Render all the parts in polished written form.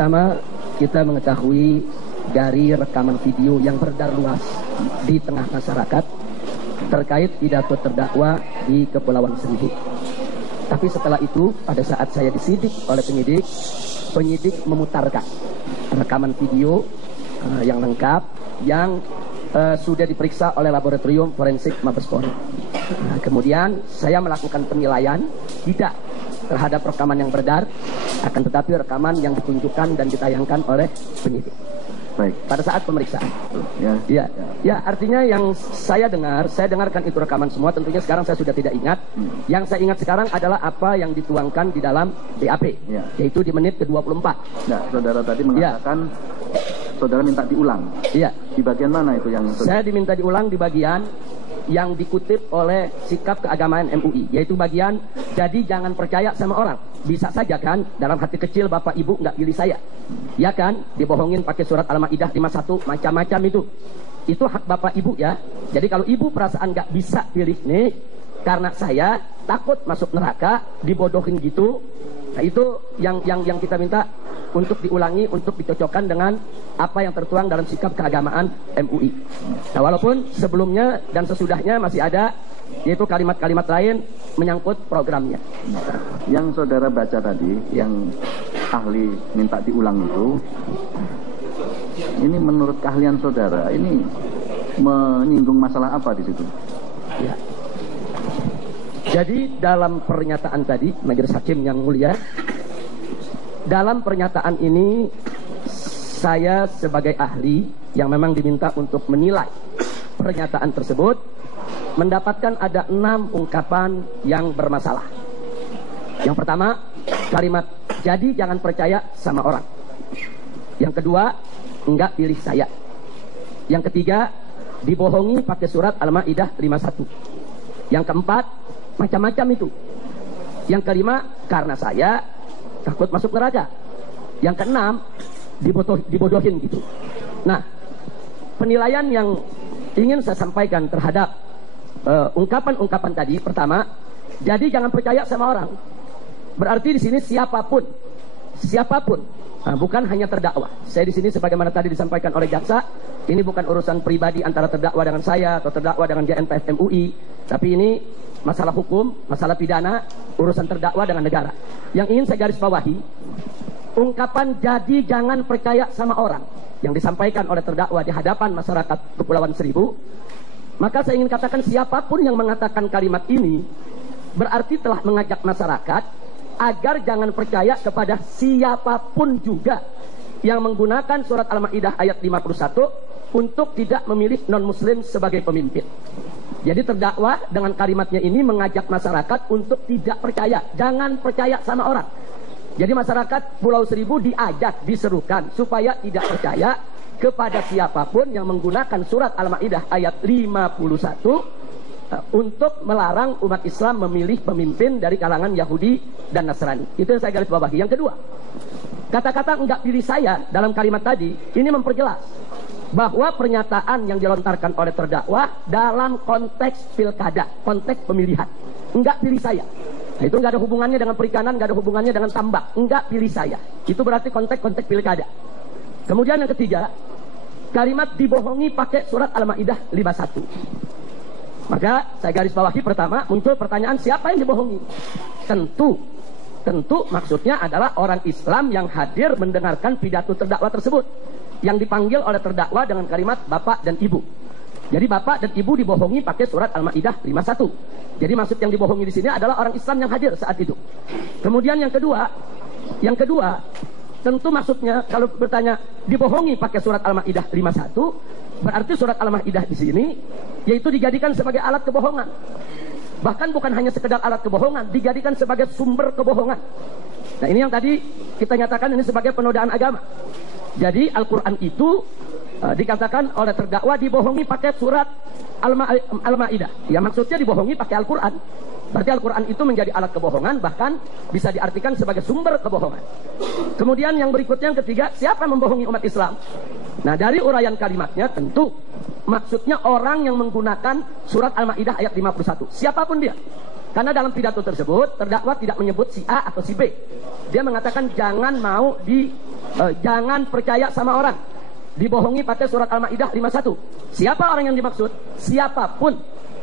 pertama, kita mengetahui dari rekaman video yang beredar luas di tengah masyarakat terkait pidato terdakwa di Kepulauan Seribu. Tapi setelah itu, pada saat saya disidik oleh penyidik memutarkan rekaman video yang lengkap yang sudah diperiksa oleh laboratorium forensik Mabes Polri. Kemudian saya melakukan penilaian tidak terhadap rekaman yang beredar, akan tetapi rekaman yang ditunjukkan dan ditayangkan oleh penyidik. Baik. Pada saat pemeriksaan. Ya. Ya, artinya yang saya dengarkan itu rekaman semua. Tentunya sekarang saya sudah tidak ingat. Yang saya ingat sekarang adalah apa yang dituangkan di dalam BAP, yaitu di menit ke-24. Nah, saudara tadi mengatakan saudara minta diulang. Iya. Di bagian mana itu yang saya diminta diulang di bagian yang dikutip oleh sikap keagamaan MUI, yaitu bagian jadi jangan percaya sama orang. Bisa saja kan dalam hati kecil Bapak Ibu nggak pilih saya, ya kan, dibohongin pakai surat Al-Maidah 51 macam-macam itu hak Bapak Ibu ya. Jadi kalau Ibu perasaan nggak bisa pilih nih karena saya takut masuk neraka dibodohin gitu, nah itu yang kita minta untuk diulangi, untuk dicocokkan dengan apa yang tertuang dalam sikap keagamaan MUI. Nah, walaupun sebelumnya dan sesudahnya masih ada, yaitu kalimat-kalimat lain menyangkut programnya. Yang saudara baca tadi, yang ahli minta diulang itu, ini menurut keahlian saudara, ini menyinggung masalah apa di situ? Ya. Jadi dalam pernyataan tadi, Majelis Hakim yang mulia, dalam pernyataan ini saya sebagai ahli yang memang diminta untuk menilai pernyataan tersebut mendapatkan ada 6 ungkapan yang bermasalah. Yang pertama, kalimat jadi jangan percaya sama orang. Yang kedua, enggak pilih saya. Yang ketiga, dibohongi pakai surat Al-Maidah 51. Yang keempat, macam-macam itu. Yang kelima, karena saya takut masuk neraka. Yang keenam, dibodohin gitu. Nah, penilaian yang ingin saya sampaikan terhadap ungkapan-ungkapan tadi, pertama, jadi jangan percaya sama orang. Berarti di sini siapapun, bukan hanya terdakwa. Saya di sini sebagaimana tadi disampaikan oleh jaksa, ini bukan urusan pribadi antara terdakwa dengan saya atau terdakwa dengan GNPF MUI, tapi ini masalah hukum, masalah pidana, urusan terdakwa dengan negara. Yang ingin saya garis bawahi, ungkapan jadi jangan percaya sama orang yang disampaikan oleh terdakwa di hadapan masyarakat Kepulauan Seribu, maka saya ingin katakan siapapun yang mengatakan kalimat ini berarti telah mengajak masyarakat agar jangan percaya kepada siapapun juga yang menggunakan surat Al-Maidah ayat 51 untuk tidak memilih non-muslim sebagai pemimpin. Jadi terdakwa dengan kalimatnya ini mengajak masyarakat untuk tidak percaya, jangan percaya sama orang. Jadi masyarakat Pulau Seribu diajak, diserukan supaya tidak percaya kepada siapapun yang menggunakan surat Al-Maidah ayat 51 untuk melarang umat Islam memilih pemimpin dari kalangan Yahudi dan Nasrani. Itu yang saya garis bawahi. Yang kedua, kata-kata enggak pilih saya dalam kalimat tadi ini memperjelas bahwa pernyataan yang dilontarkan oleh terdakwa dalam konteks pilkada, konteks pemilihan. Enggak pilih saya. Nah, itu enggak ada hubungannya dengan perikanan, enggak ada hubungannya dengan tambak. Enggak pilih saya. Itu berarti konteks pilkada. Kemudian yang ketiga, kalimat dibohongi pakai surat Al-Maidah 51. Maka saya garis bawahi, pertama muncul pertanyaan siapa yang dibohongi? Tentu maksudnya adalah orang Islam yang hadir mendengarkan pidato terdakwa tersebut, yang dipanggil oleh terdakwa dengan kalimat Bapak dan Ibu. Jadi Bapak dan Ibu dibohongi pakai surat Al-Maidah 51. Jadi maksud yang dibohongi di sini adalah orang Islam yang hadir saat itu. Kemudian yang kedua, tentu maksudnya kalau bertanya dibohongi pakai surat Al-Maidah 51, berarti surat Al-Maidah di sini yaitu dijadikan sebagai alat kebohongan. Bahkan bukan hanya sekedar alat kebohongan, dijadikan sebagai sumber kebohongan. Nah, ini yang tadi kita nyatakan ini sebagai penodaan agama. Jadi Al-Quran itu dikatakan oleh terdakwa dibohongi pakai surat Al-Maidah. Ya maksudnya dibohongi pakai Al-Quran. Berarti Al-Quran itu menjadi alat kebohongan, bahkan bisa diartikan sebagai sumber kebohongan. Kemudian yang berikutnya, yang ketiga, siapa membohongi umat Islam? Nah, dari uraian kalimatnya tentu maksudnya orang yang menggunakan surat Al-Maidah ayat 51. Siapapun dia. Karena dalam pidato tersebut terdakwa tidak menyebut si A atau si B. Dia mengatakan jangan mau jangan percaya sama orang. Dibohongi pakai surat Al-Maidah 51. Siapa orang yang dimaksud? Siapapun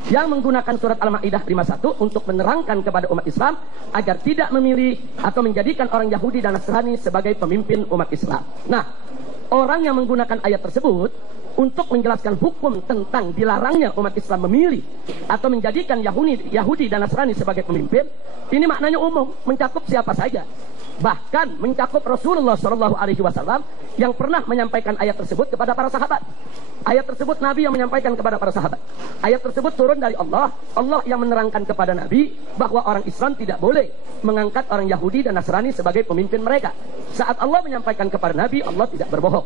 yang menggunakan surat Al-Maidah 51 untuk menerangkan kepada umat Islam agar tidak memilih atau menjadikan orang Yahudi dan Nasrani sebagai pemimpin umat Islam. Nah, orang yang menggunakan ayat tersebut untuk menjelaskan hukum tentang dilarangnya umat Islam memilih atau menjadikan Yahudi dan Nasrani sebagai pemimpin, ini maknanya umum, mencakup siapa saja. Bahkan mencakup Rasulullah SAW yang pernah menyampaikan ayat tersebut kepada para sahabat. Ayat tersebut Nabi yang menyampaikan kepada para sahabat. Ayat tersebut turun dari Allah. Allah yang menerangkan kepada Nabi bahwa orang Islam tidak boleh mengangkat orang Yahudi dan Nasrani sebagai pemimpin mereka. Saat Allah menyampaikan kepada Nabi, Allah tidak berbohong.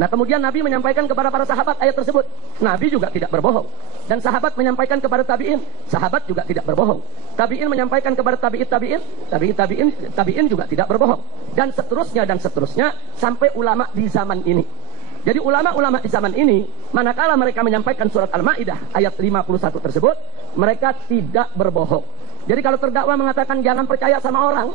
Nah, kemudian Nabi menyampaikan kepada para sahabat ayat tersebut. Nabi juga tidak berbohong. Dan sahabat menyampaikan kepada tabi'in. Sahabat juga tidak berbohong. Tabi'in menyampaikan kepada tabi'in juga tidak berbohong. Dan seterusnya sampai ulama di zaman ini. Jadi ulama-ulama di zaman ini, manakala mereka menyampaikan surat Al-Maidah ayat 51 tersebut, mereka tidak berbohong. Jadi kalau terdakwa mengatakan jangan percaya sama orang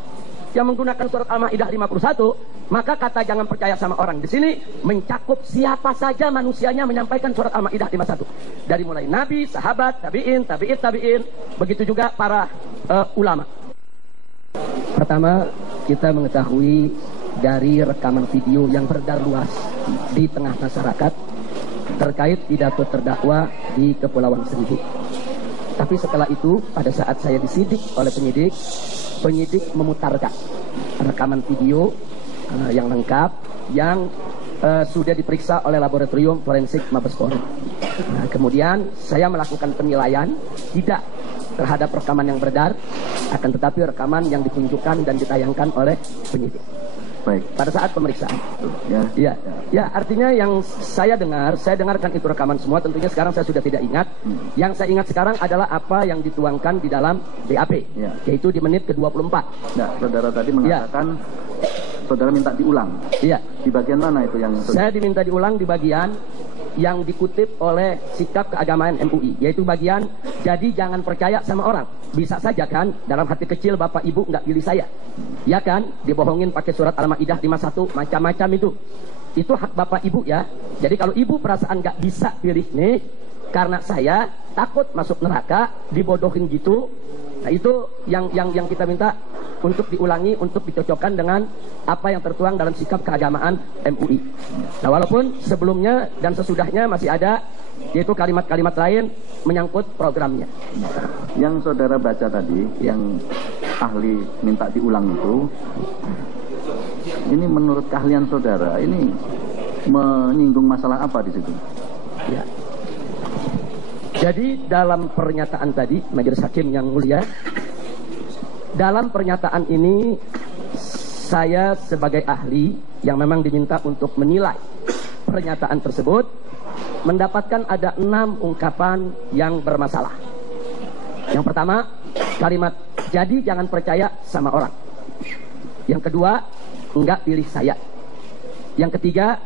yang menggunakan surat Al-Maidah 51, maka kata jangan percaya sama orang di sini mencakup siapa saja manusianya menyampaikan surat Al-Maidah 51. Dari mulai nabi, sahabat, tabi'in, begitu juga para ulama. Pertama, kita mengetahui dari rekaman video yang beredar luas di tengah masyarakat terkait pidato terdakwa di Kepulauan Seribu. Tapi setelah itu, pada saat saya disidik oleh penyidik memutarkan rekaman video yang lengkap yang sudah diperiksa oleh laboratorium forensik Mabes Polri. Nah, kemudian saya melakukan penilaian tidak terhadap rekaman yang beredar, akan tetapi rekaman yang ditunjukkan dan ditayangkan oleh penyidik. Baik. Pada saat pemeriksaan. Ya, artinya yang saya dengarkan itu rekaman semua. Tentunya sekarang saya sudah tidak ingat. Yang saya ingat sekarang adalah apa yang dituangkan di dalam BAP, yaitu di menit ke-24. Nah, saudara tadi mengatakan saudara minta diulang. Iya. Di bagian mana itu yang saya diminta diulang? Di bagian yang dikutip oleh sikap keagamaan MUI, yaitu bagian jadi jangan percaya sama orang. Bisa saja kan dalam hati kecil Bapak Ibu nggak pilih saya, ya kan, dibohongin pakai surat Al-Maidah 51 macam-macam itu hak Bapak Ibu ya. Jadi kalau Ibu perasaan nggak bisa pilih nih karena saya takut masuk neraka dibodohin gitu, nah itu yang kita minta untuk diulangi, untuk dicocokkan dengan apa yang tertuang dalam sikap keagamaan MUI. Nah, walaupun sebelumnya dan sesudahnya masih ada, yaitu kalimat-kalimat lain menyangkut programnya. Yang saudara baca tadi, yang ahli minta diulang itu, ini menurut keahlian saudara, ini menyinggung masalah apa di situ? Ya. Jadi dalam pernyataan tadi, Majelis Hakim yang mulia, dalam pernyataan ini saya sebagai ahli yang memang diminta untuk menilai pernyataan tersebut mendapatkan ada 6 ungkapan yang bermasalah. Yang pertama, kalimat jadi jangan percaya sama orang. Yang kedua, enggak pilih saya. Yang ketiga,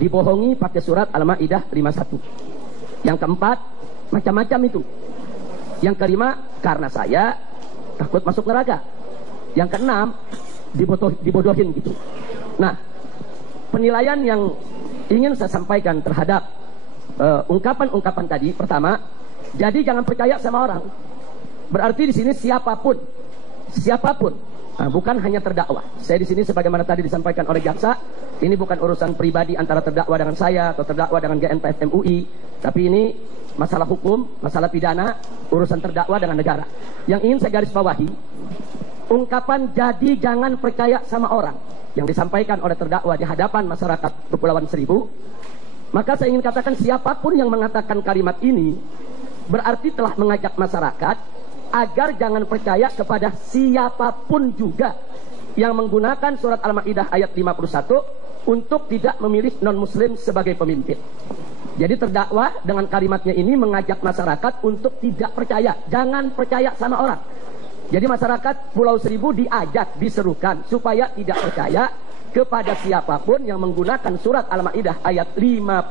dibohongi pakai surat Al-Maidah 51. Yang keempat, macam-macam itu. Yang kelima, karena saya takut masuk neraka. Yang keenam, dibodohin gitu. Nah, penilaian yang ingin saya sampaikan terhadap ungkapan-ungkapan tadi, pertama, jadi jangan percaya sama orang. Berarti di sini siapapun, bukan hanya terdakwa. Saya di sini sebagaimana tadi disampaikan oleh jaksa, ini bukan urusan pribadi antara terdakwa dengan saya atau terdakwa dengan GNPF MUI, tapi ini masalah hukum, masalah pidana, urusan terdakwa dengan negara. Yang ingin saya garis bawahi, ungkapan jadi jangan percaya sama orang yang disampaikan oleh terdakwa di hadapan masyarakat Kepulauan Seribu, maka saya ingin katakan siapapun yang mengatakan kalimat ini berarti telah mengajak masyarakat agar jangan percaya kepada siapapun juga yang menggunakan surat Al-Maidah ayat 51 untuk tidak memilih non-muslim sebagai pemimpin. Jadi terdakwa dengan kalimatnya ini mengajak masyarakat untuk tidak percaya, jangan percaya sama orang. Jadi masyarakat Pulau Seribu diajak, diserukan supaya tidak percaya kepada siapapun yang menggunakan surat Al-Maidah ayat 51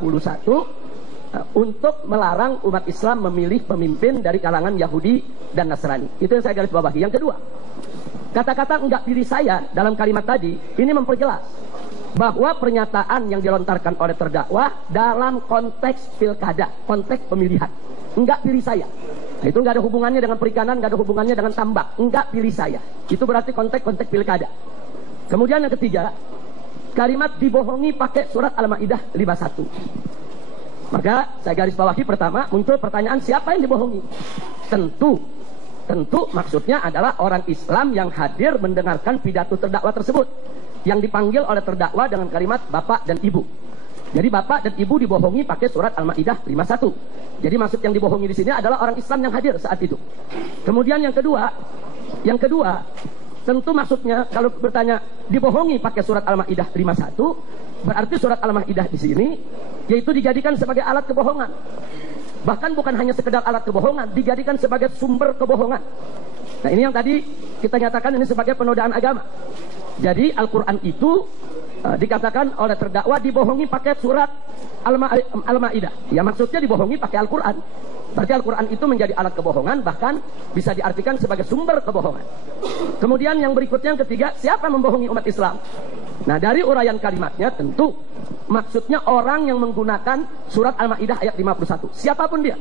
untuk melarang umat Islam memilih pemimpin dari kalangan Yahudi dan Nasrani. Itu yang saya garis bawahi. Yang kedua, kata-kata enggak pilih saya dalam kalimat tadi ini memperjelas bahwa pernyataan yang dilontarkan oleh terdakwa dalam konteks pilkada, konteks pemilihan. Enggak pilih saya. Nah, itu enggak ada hubungannya dengan perikanan, enggak ada hubungannya dengan tambak. Enggak pilih saya. Itu berarti konteks pilkada. Kemudian yang ketiga, kalimat dibohongi pakai surat Al-Maidah 51. Maka saya garis bawahi pertama muncul pertanyaan siapa yang dibohongi? Tentu maksudnya adalah orang Islam yang hadir mendengarkan pidato terdakwa tersebut, yang dipanggil oleh terdakwa dengan kalimat bapak dan ibu. Jadi bapak dan ibu dibohongi pakai surat Al-Maidah 51. Jadi maksud yang dibohongi di sini adalah orang Islam yang hadir saat itu. Kemudian yang kedua, tentu maksudnya kalau bertanya dibohongi pakai surat Al-Maidah 51, berarti surat Al-Maidah di sini yaitu dijadikan sebagai alat kebohongan. Bahkan bukan hanya sekedar alat kebohongan, dijadikan sebagai sumber kebohongan. Nah, ini yang tadi kita nyatakan ini sebagai penodaan agama. Jadi Al-Quran itu dikatakan oleh terdakwa dibohongi pakai surat Al-Maidah. Ya maksudnya dibohongi pakai Al-Quran. Berarti Al-Quran itu menjadi alat kebohongan, bahkan bisa diartikan sebagai sumber kebohongan. Kemudian yang berikutnya, yang ketiga, siapa membohongi umat Islam? Nah, dari uraian kalimatnya tentu maksudnya orang yang menggunakan surat Al-Maidah ayat 51. Siapapun dia.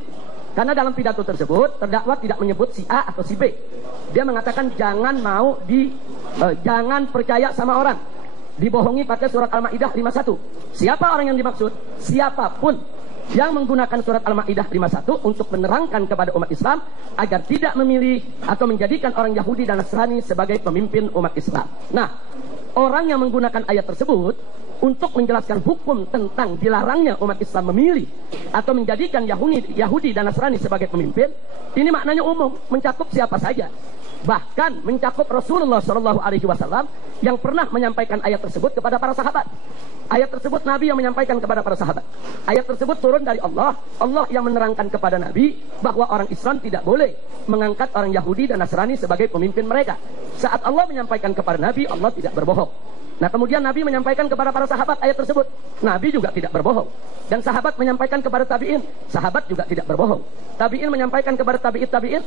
Karena dalam pidato tersebut terdakwa tidak menyebut si A atau si B. Dia mengatakan jangan percaya sama orang. Dibohongi pakai surat Al-Maidah 51. Siapa orang yang dimaksud? Siapapun yang menggunakan surat Al-Maidah 51 untuk menerangkan kepada umat Islam agar tidak memilih atau menjadikan orang Yahudi dan Nasrani sebagai pemimpin umat Islam. Nah, orang yang menggunakan ayat tersebut untuk menjelaskan hukum tentang dilarangnya umat Islam memilih atau menjadikan Yahudi dan Nasrani sebagai pemimpin, ini maknanya umum, mencakup siapa saja. Bahkan mencakup Rasulullah SAW yang pernah menyampaikan ayat tersebut kepada para sahabat. Ayat tersebut Nabi yang menyampaikan kepada para sahabat. Ayat tersebut turun dari Allah. Allah yang menerangkan kepada Nabi bahwa orang Islam tidak boleh mengangkat orang Yahudi dan Nasrani sebagai pemimpin mereka. Saat Allah menyampaikan kepada Nabi, Allah tidak berbohong. Nah, kemudian Nabi menyampaikan kepada para sahabat ayat tersebut. Nabi juga tidak berbohong. Dan sahabat menyampaikan kepada tabi'in. Sahabat juga tidak berbohong. Tabi'in menyampaikan kepada tabi'in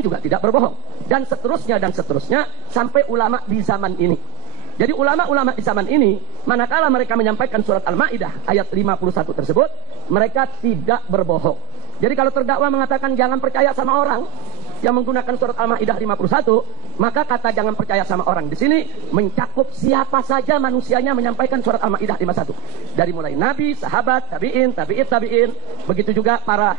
juga tidak berbohong. Dan seterusnya sampai ulama di zaman ini. Jadi ulama-ulama di zaman ini, manakala mereka menyampaikan surat Al-Maidah ayat 51 tersebut, mereka tidak berbohong. Jadi kalau terdakwa mengatakan jangan percaya sama orang yang menggunakan surat Al-Maidah 51, maka kata jangan percaya sama orang di sini mencakup siapa saja manusianya menyampaikan surat Al-Maidah 51. Dari mulai nabi, sahabat, tabi'in, begitu juga para